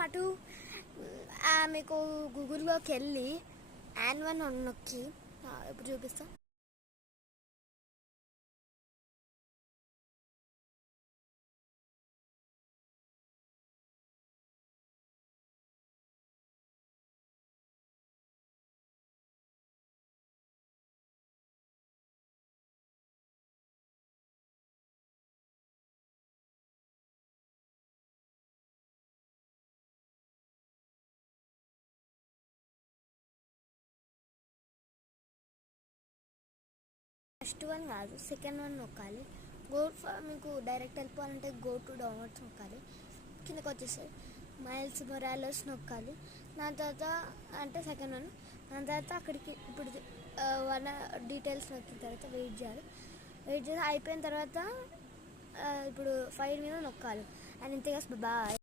పాటు మీకు గూగుల్లోకి వెళ్ళి యాన్ 1 నొక్కి ఇప్పుడు చూపిస్తా. ఫస్ట్ 1 కాదు, సెకండ్ 1 నొక్కాలి. మీకు డైరెక్ట్ వెళ్ళిపోవాలంటే గో టు డౌన్లోడ్స్ నొక్కాలి. కిందకి వచ్చేసాయి మైల్స్ మొరాలస్ నొక్కాలి. దాని తర్వాత అంటే సెకండ్ 1. దాని తర్వాత అక్కడికి ఇప్పుడు 1 డీటెయిల్స్ నొక్కిన తర్వాత వెయిట్ చేయాలి. వెయిట్ చేసి అయిపోయిన తర్వాత ఇప్పుడు ఫైల్ మీద నొక్కాలి. అండ్ ఇంతే. బాయ్.